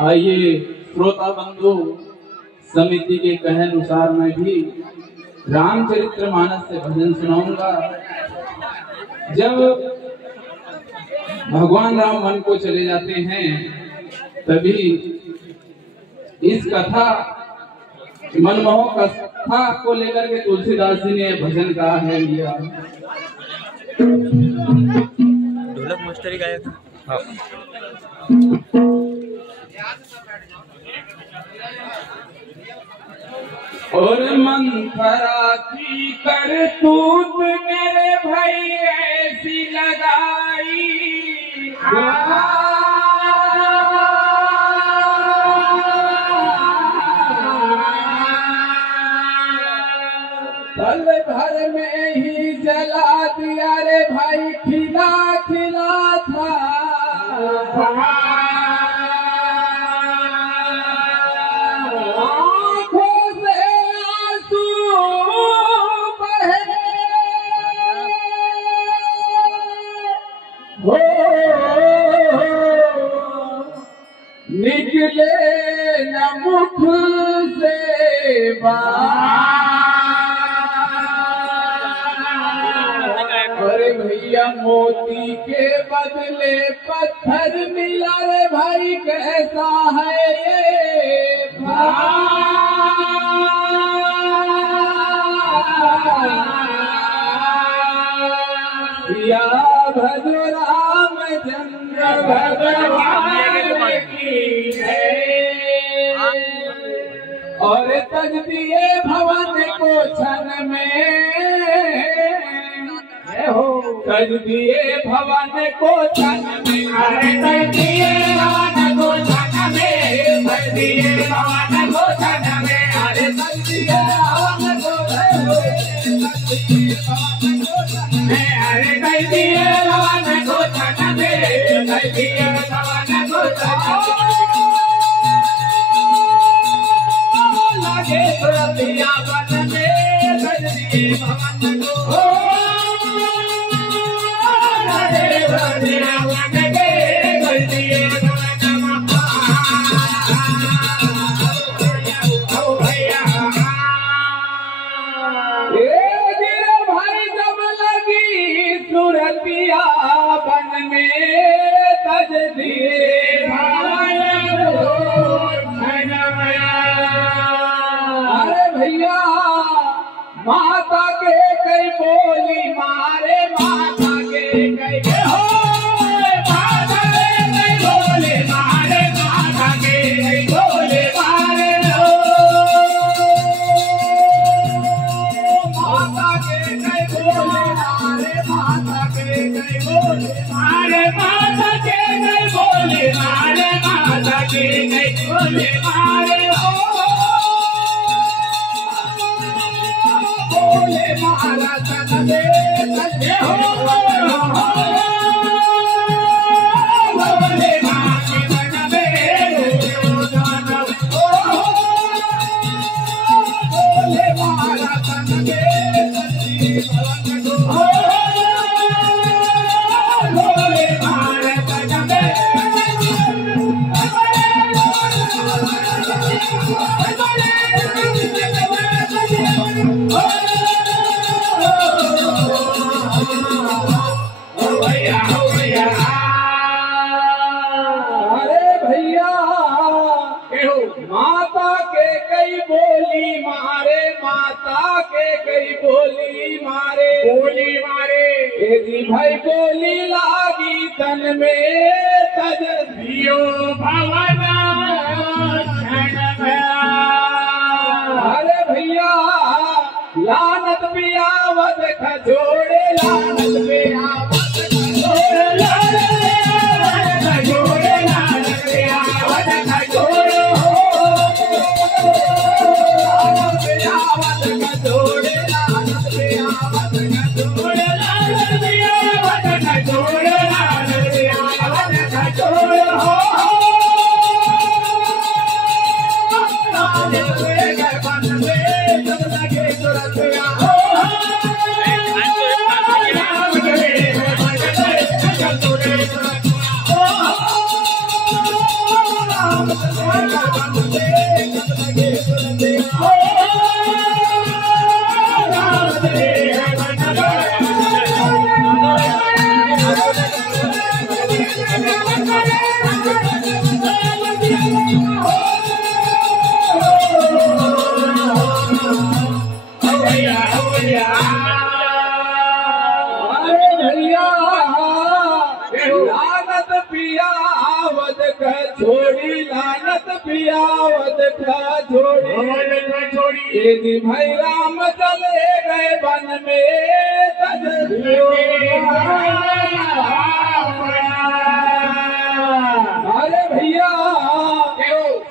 आइए श्रोता बंधु, समिति के कहे अनुसार मैं भी रामचरितमानस से भजन सुनाऊंगा। जब भगवान राम वन को चले जाते हैं तभी इस कथा मनमोहक कथा को लेकर के तुलसीदास जी ने भजन कहा है लिया। ढोलक मास्टर ही गाया था। हाँ। और मंथरा की करतूत मेरे भाई ऐसी लगाई, पल भर में ही जला दिया रे भाई, खिला खिला था आंखों से आंसू बहे, निकले न मुख से बात। अरे भैया मोती के बदले पत्थर मिला रे भाई, कैसा है ये या भज रामचंद्र भगवान की है। और तज दिए भवन को छन में, तज दिए भवन को छन में, अरे तज दिए भवन को छन में, तज दिए भवन को छन में, अरे तज दिए भवन को छन में, अरे तज दिए भवन को छन में, तज दिए भवन को छन में, लगे सुरतिया बन में, तज दिए भवन को सुरतिया बन में, तज दिए भवन को छन में। अरे भैया माता के कई बोली मारे, माता के कई हो, माता के कई बोली मारे, माता के कई बोली मारे हो, माता के कई बोली मारे, माता के कई बोली मारे, माता के कई बोली मारे, माता के कई बोली मारे हो, बोले मारा तन दे सजे हो, बोले मारे तन दे जान हो, बोले मारा तन दे सजी भवन को, बोले मारे तन दे माता के कई बोली मारे, माता के कई बोली मारे, बोली मारे जी भाई बोली लागी तन में, तज दियो भवन छन में। अरे भैया लानत भी आवत खजोड़े, लानत भी आवत खजोड़े, लानत भी आवत खजोड़े, लानत भी आवत खजोड़े, लानत पियावत का छोड़ी लानत पियावत का छोड़ी यदि भाई राम चले गए वन में तज अरे भैया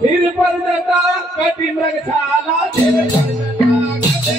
सिर पर जटा कटी मृगशाला सिर पर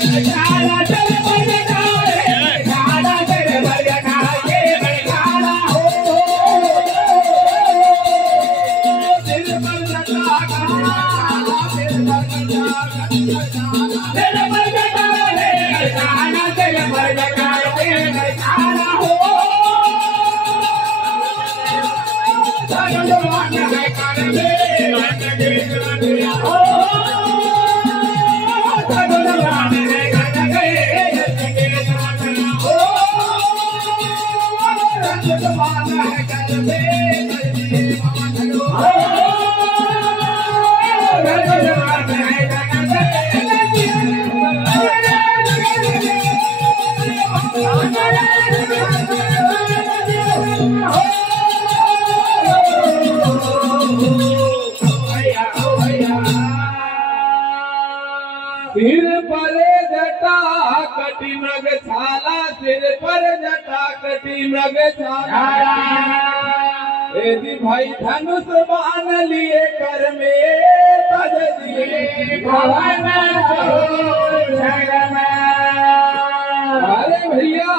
सिर पर जटा कटी मृगशाला सिर पर जटा कटी मृगशाला यदि भाई धनुष बाण लिए कर में तज दिए भवन अरे भैया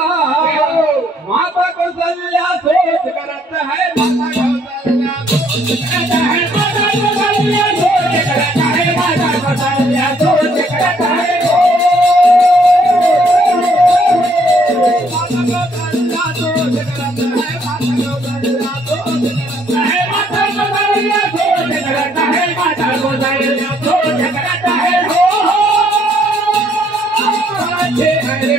माता कौशल्या सोच करत है माता कौशल्या सोच करत है माता कौशल्या सोच करत है माता कौशल्या सोच करत है माता कौशल्या सोच करत है माता कौशल्या सोच करत है माता कौशल्या सोच करत है माता कौशल्या सोच करत है हो अरे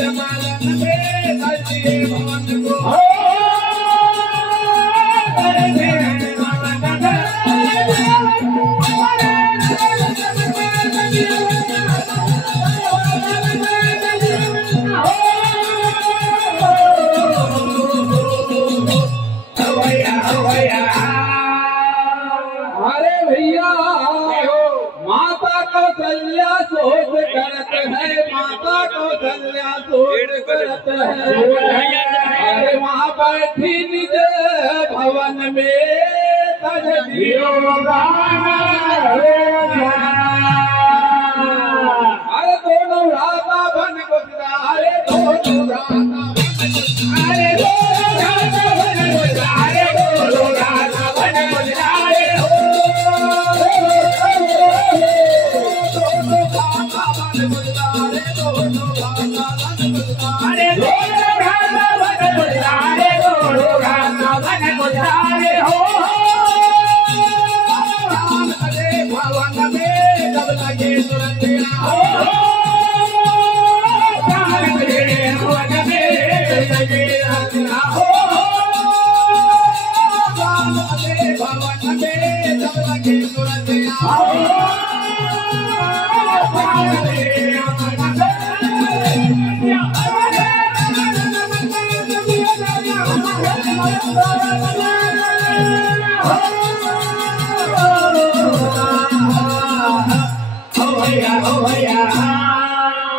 महाराज में धरती भवन हो अरे भैया माता कौशल्या सोच करत है माता कौशल्या सोच करत है अरे वहाँ बैठी निज भवन में तज दियो अरे दोनों राधा बन गुजरा अरे दोनों राधा अरे दोनों राधा बन गुजरा अरे दोनों राधा बन गुजरा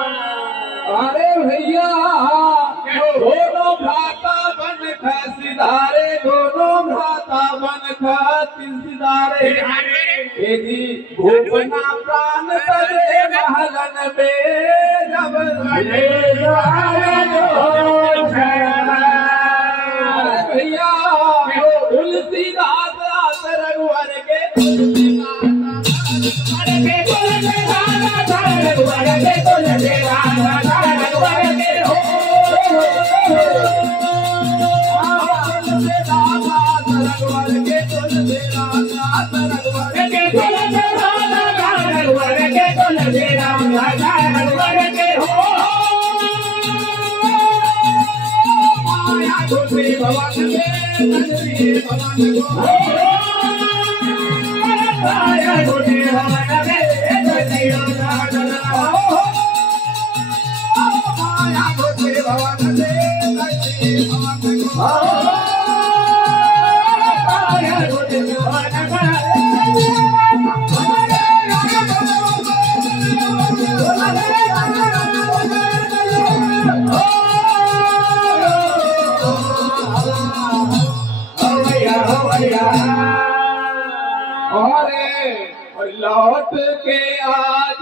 अरे भैया दोनों भ्राता बन सिधारे दोनों भ्राता बन सिधारे यदि भूपना प्राण तजे महलन में जब अरे भैया तुलसीदास दास रघुवर के रघुवर के भवन के नगरी भवन को माया गोटे भवन में दरियो दादला माया गोटे भवन में नगरी भवन को माया गोटे भवन अरे लौट के आ